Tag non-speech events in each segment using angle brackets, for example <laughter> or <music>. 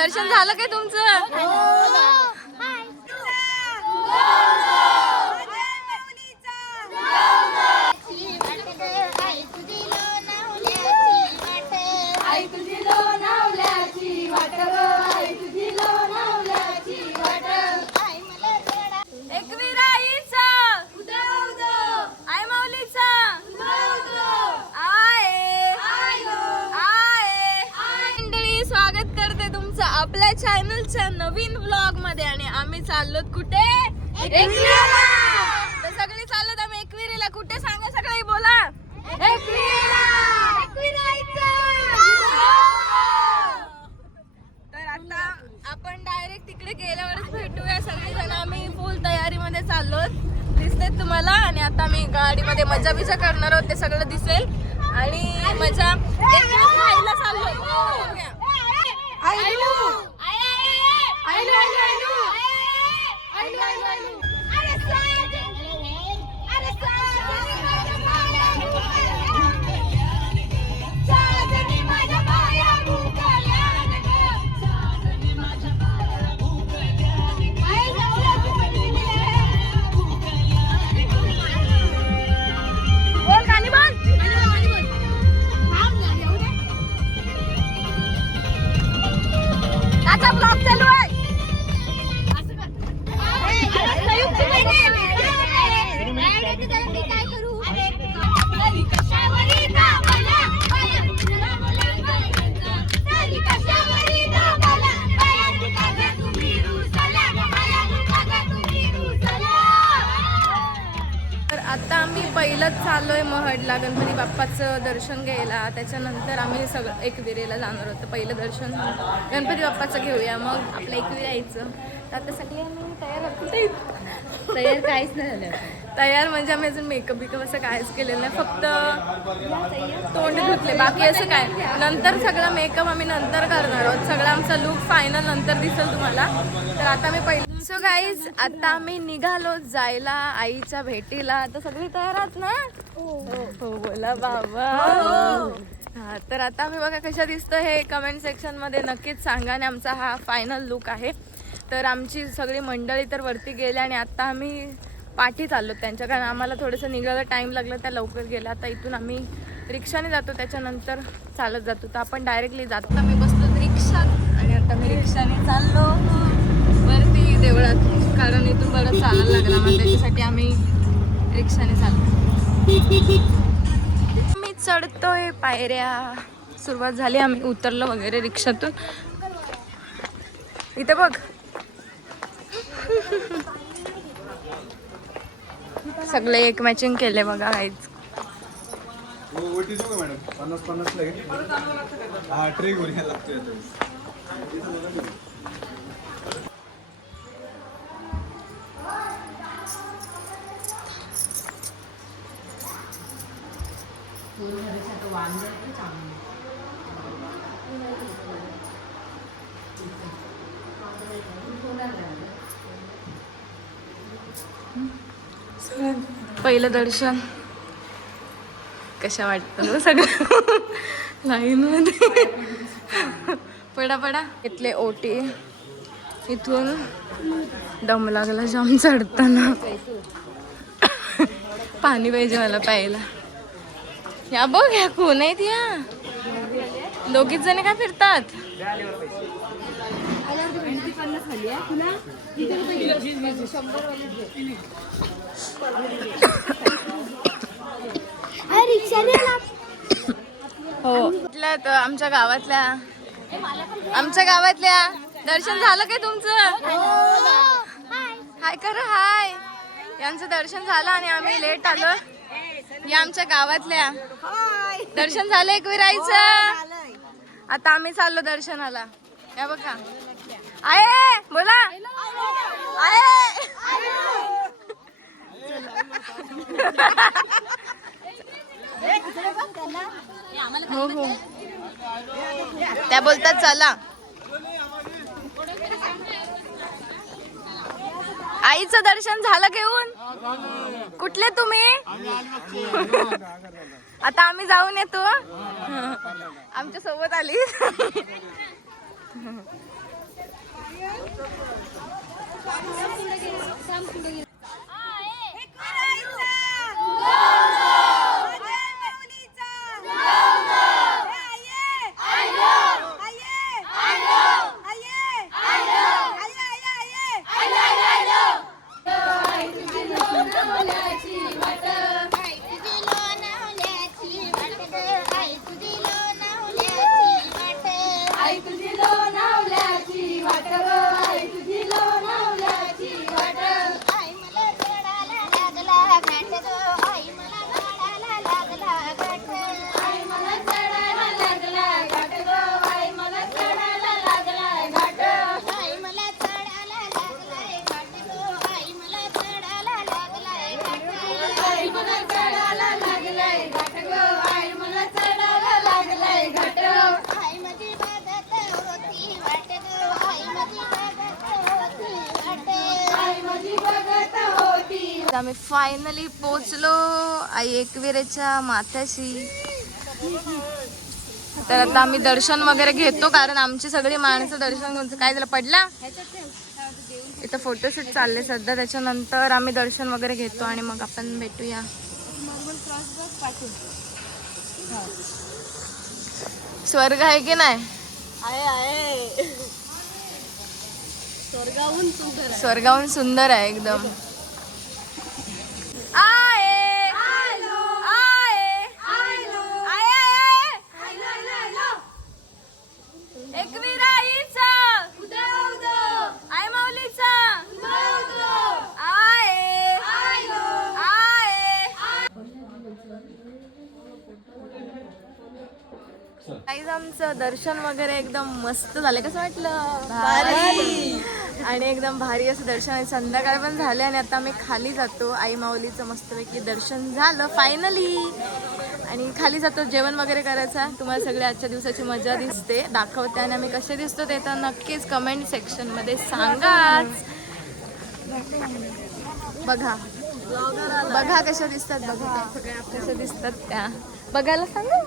दर्शन झालं काय तुमचं आई तुझी लोणावल्याची वाट ग आई तुझी लोणावल्याची वाट एकविराईचा आई माऊलीचा आहे आहे मंडळी स्वागत करते तुमचं आपल्या चॅनलच्या नवीन ब्लॉगमध्ये आणि आम्ही चाललो कुठे? तर सगळी चाललोत आम्ही एकविरीला. कुठे सांगा सगळी बोला. तर आता आपण डायरेक्ट तिकडे गेल्यावरच भेटूया. सगळेजण आम्ही फुल तयारीमध्ये चाललो दिसते तुम्हाला. आणि आता मी गाडीमध्ये मजा बिजा करणार आहोत. ते सगळं दिसेल. पहिलंच चाललोय महडला गणपती बाप्पाचं दर्शन घ्यायला. त्याच्यानंतर आम्ही सगळं एकविरेला जाणार होतो पहिलं दर्शन गणपती बाप्पाचं घेऊया मग आपलं एकविरा यायचं. आता सगळे आम्ही तयार. कुठे? तयार काहीच नाही झालं. तयार म्हणजे आम्ही अजून मेकअप बिकअप असं काहीच केलेलं नाही. फक्त तोंड धुतले. बाकी असं काय? नंतर सगळा मेकअप आम्ही नंतर करणार आहोत. सगळा आमचा लुक फायनल नंतर दिसेल तुम्हाला. तर आता मी पहिले सो गाईज आता आम्ही निघालो जायला आईच्या भेटीला. तर सगळी तयार आहात ना? हो. बोला बाबा. हा तर आता आम्ही बघा कशा दिसतं हे कमेंट सेक्शनमध्ये. नक्कीच सांगा आणि आमचा हा फायनल लुक आहे. तर आमची सगळी मंडळी तर वरती गेली आणि आता आम्ही पाठी चाललो त्यांच्या. कारण आम्हाला थोडंसं निघायला टाईम लागला त्या लवकर गेल्या. आता इथून आम्ही रिक्षाने जातो त्याच्यानंतर चालत जातो. तर आपण डायरेक्टली जातो आता मी बसलो रिक्षात आणि आता मी रिक्षाने चाललो. वरती देवळात कारण इथून बरं चालायला लागला मग त्याच्यासाठी आम्ही रिक्षाने चाललो. मी चढतोय पायऱ्या. सुरुवात झाली आम्ही उतरलो वगैरे रिक्षातून. इथं बघ. सगळे एक मॅचिंग केले बघा आईच पन्नास पन्नास लागेल हा ट्रे घेऊन यायला लागतोय आता. पहिलं दर्शन. कशा वाटतं सगळं? लाईन मध्ये पडा पडा. इथले ओटी. इथून दम लागला जाम चढताना. पाणी पाहिजे मला प्यायला. या बघ ह्या कोण आहेत या? दोघीच जणी काय फिरतात? हो. इथल्या तर आमच्या गावातल्या. आमच्या गावातल्या. दर्शन झालं काय तुमचं? हाय कर. हाय यांचं दर्शन झालं आणि आम्ही लेट आलो या आमच्या गावातल्या. दर्शन झालं एकविरायचं आता आम्ही चाललो दर्शनाला. या बघा. आहे बोला. आहे हो हो. त्या बोलतात चला. आईचं दर्शन झालं घेऊन कुठले तुम्ही? आता आम्ही जाऊन येतो. आमच्यासोबत आली. आम्ही फायनली पोचलो आई एकविरेच्या माथ्याशी तर आता आम्ही दर्शन वगैरे घेतो कारण आमची सगळी माणसं दर्शन घेऊन काय झालं पडला? इथं फोटोशूट चालले सध्या त्याच्यानंतर आम्ही दर्शन वगैरे घेतो आणि मग आपण भेटूया. स्वर्ग आहे की नाही? स्वर्गाहून सुंदर आहे एकदम. काहीच आमचं दर्शन वगैरे एकदम मस्त झालं कसं वाटलं? <laughs> आणि एकदम भारी असं दर्शन आहे. संध्याकाळ पण झाले आणि आता आम्ही खाली जातो. आई माऊलीचं मस्तपैकी दर्शन झालं फायनली आणि खाली जातो जेवण वगैरे करायचं. तुम्हाला सगळ्या आजच्या दिवसाची मजा दिसते. दाखवते आणि आम्ही कसे दिसतो ते तर नक्कीच कमेंट सेक्शनमध्ये सांगाच बघा. बघा कशा दिसतात बघा. कशा दिसतात त्या. बघायला सांगा.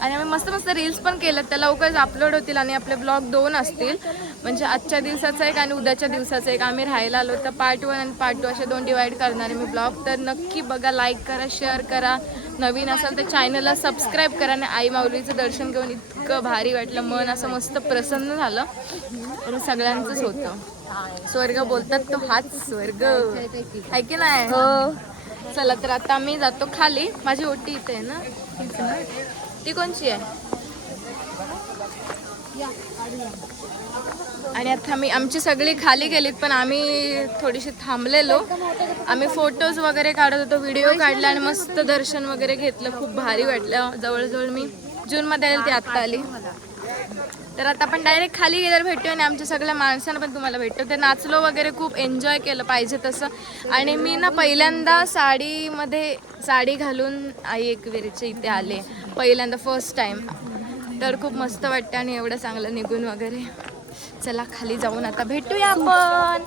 आणि आम्ही मस्त मस्त रील्स पण केल्यात. त्या लवकरच अपलोड होतील आणि आपले ब्लॉग दोन असतील. म्हणजे आजच्या दिवसाचा एक आणि उद्याच्या दिवसाचा एक. आम्ही राहायला आलो तर पार्ट वन आणि पार्ट टू असे दोन डिवाईड करणार आहे मी ब्लॉग तर नक्की बघा लाईक करा शेअर करा. नवीन असाल तर चॅनलला सबस्क्राईब करा आणि आई माऊलीचं दर्शन घेऊन इतकं भारी वाटलं. मन असं मस्त प्रसन्न झालं. आणि सगळ्यांचंच होतं. स्वर्ग बोलतात तो हाच स्वर्ग. आहे की नाही हो. चला तर आता मी जातो खाली. माझी ओटी इथे आहे ना? ती कोणची आहे? आणि आता मी आमची सगळी खाली गेलीत पण आम्ही थोडीशी थांबलेलो. आम्ही फोटोज वगैरे काढत होतो व्हिडिओ काढला आणि मस्त दर्शन वगैरे घेतलं. खूप भारी वाटलं. जवळजवळ मी जूनमध्ये आली ती आत्ता आली. तर आता आपण डायरेक्ट खाली गेल्यावर भेटतो आणि आमच्या सगळ्या माणसांना पण तुम्हाला भेटतो. ते नाचलो वगैरे खूप एन्जॉय केलं पाहिजे तसं. आणि मी ना पहिल्यांदा साडीमध्ये साडी घालून आई एकविरीच्या इथे आले. पहिल्यांदा फर्स्ट टाईम तर खूप मस्त वाटतं आणि एवढं चांगलं निघून वगैरे. चला खाली जाऊन आता भेटूया आपण.